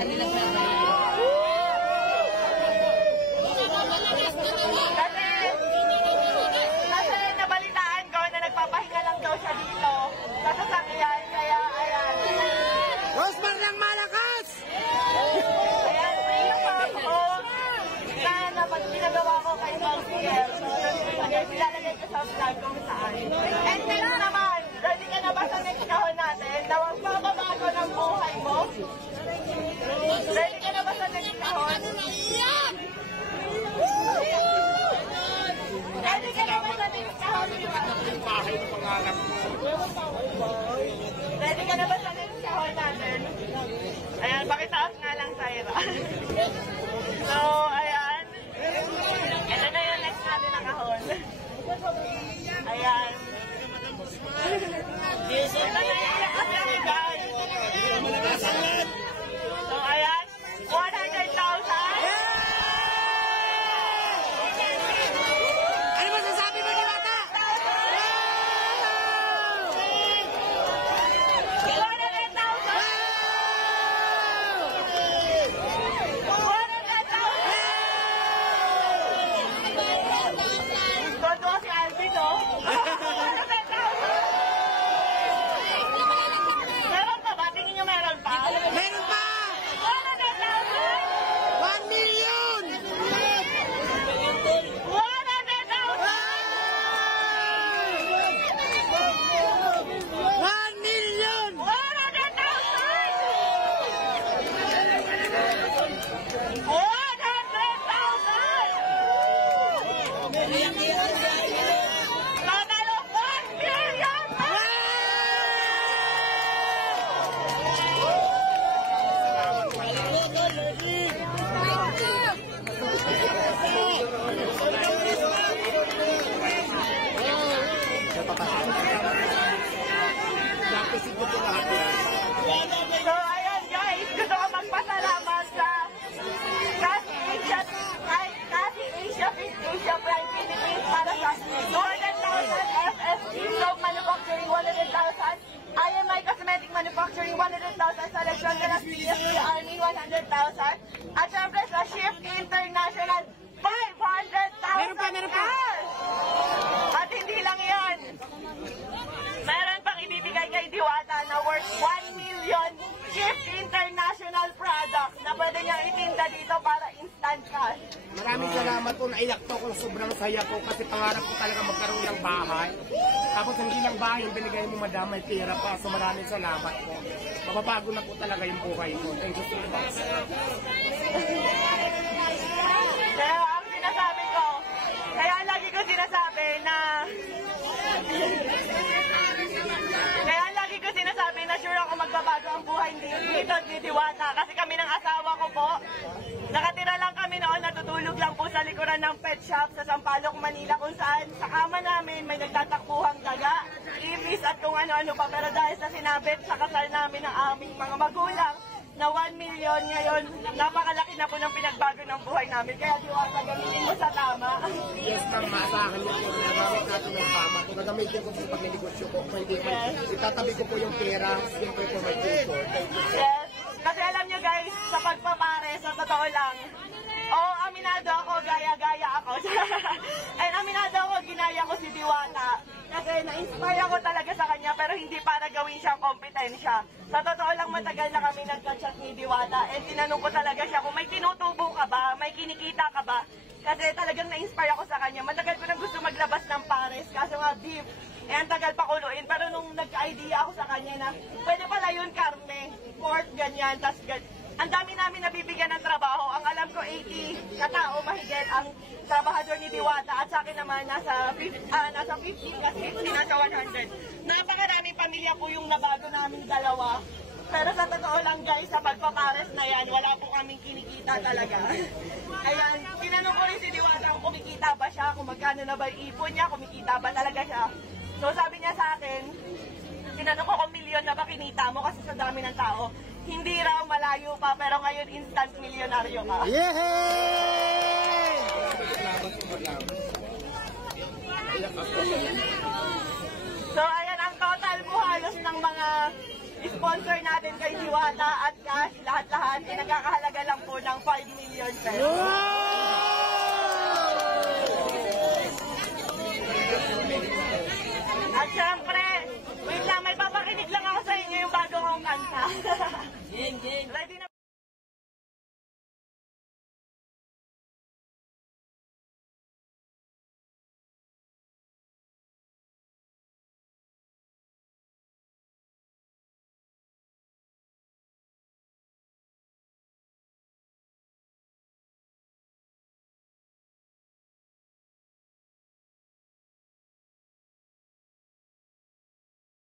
Kasi nabalitaan ko na nagpapahinga lang daw siya dito sa sasakyan, kaya ayan. Rosmar lang malakas! Ayan, pinapap ko na pag pinagawa ko kay Marciel. So, ilalagay ko sa vlog kung saan. And then naman, ready ka na ba sa next kahon natin? Na magbabago ng buhay mo? Ready ka na ba sa next kahon? Ready ka na ba sa next kahon? Bahay ng pangalan ko. Ready ka na ba sa next kahon natin? Ayan, pakitaas nga lang, Syra. So, ayan. Ito na yung next natin na kahon. Ayan. Ito na yung kasi guys. So, ayan. 100,000. Ano masasabi mo, Diwata? 100,000. Todo si Alvin, no? 100,000. Meron pa ba? Tingin nyo meron pa? Meron pa! 100,000. 1 million! 1 million! So, ayan guys, gusto ko magpasalamat sa Kasi Asia Prime Philippines para sa 200,000 FSC Soap Manufacturing 100,000, IMI Cosmetic Manufacturing 100,000, sa Legion de las PSP Army 100,000, at syempre sa Shift International 500,000. Meron pa! At hindi lang yan. Meron pang ibibigay kay Diwata na worth 1 million Shift International products na pwede niya itinda dito para instant cash. Maraming salamat po, naiyak po ako, sobrang saya po kasi pangarap ko talaga magkaroon ng bahay. Tapos hindi lang bahay, yung binigay mo madam, may pera pa. So maraming salamat po. Mababago na po talaga yung buhay ko. Thank you so much. Kaya ang sinasabi ko, kaya lagi ko sinasabi na sure ako magbabago ang buhay dito ni Diwata. Kasi kami ng asawa ko po, nakatira lang kami noon, natutulog lang po sa likuran ng pet shop sa Sampaloc, Manila, kung saan sa kama namin may nagtatakbuhang daga, ibis at kung ano-ano pa. Pero dahil sa sinabit sa kasal namin ng aming mga magulang na 1 million ngayon, napakalaki na po ng pinagbago ng buhay namin. Kaya Diwata, gamitin mo sa tama. Yes, ma'am, maasahan niyo po. Nagamit natin ng tama. Kung nagamitin ko po sa pagnegosyo ko, pwede ko. Itatabi ko po yung pera, siyempre po may tutor. Yes. Kasi alam nyo guys, sa pagpapare, sa totoo lang, aminado ako, gaya-gaya ako. And aminado ako, ginaya ko si Diwata. Kasi na-inspire ako talaga sa kanya, pero hindi para gawin siyang kompetensya. Sa totoo lang, matagal na kami nagka-chat ni Diwata. And tinanong ko talaga siya kung may tinutubo ka ba, may kinikita ka ba. Kasi talagang na-inspire ako sa kanya. Matagal ko nang gusto maglabas ng pares, kaso nga beef. Eh, ang tagal pa kuluin. Pero nung nagka-idea ako sa kanya na, pwede pala yun karne, pork, ganyan, tas ang dami namin nabibigyan ng trabaho. Ang alam ko, 80 na tao mahigit ang trabahador ni Diwata. At sa akin naman, nasa 50 plus 50, nasa 100. Napakaraming pamilya po yung nabago namin dalawa. Pero sa totoo lang guys, sa pagpapares na yan, wala po kaming kinikita talaga. Ayan, tinanong ko rin si Diwata kung kumikita ba siya, kung magkano na ba yung ipon niya, kumikita ba talaga siya. So sabi niya sa akin, tinanong ko kung milyon na ba kinita mo kasi sa dami ng tao. Hindi raw, malayo pa, pero ngayon instant milyonaryo ka. Yehey! So ayan, ang total mo halos ng mga sponsor natin kay Diwata at cash, lahat lahat-lahat, nagkakahalaga lang po ng 5 million pesos. Wow!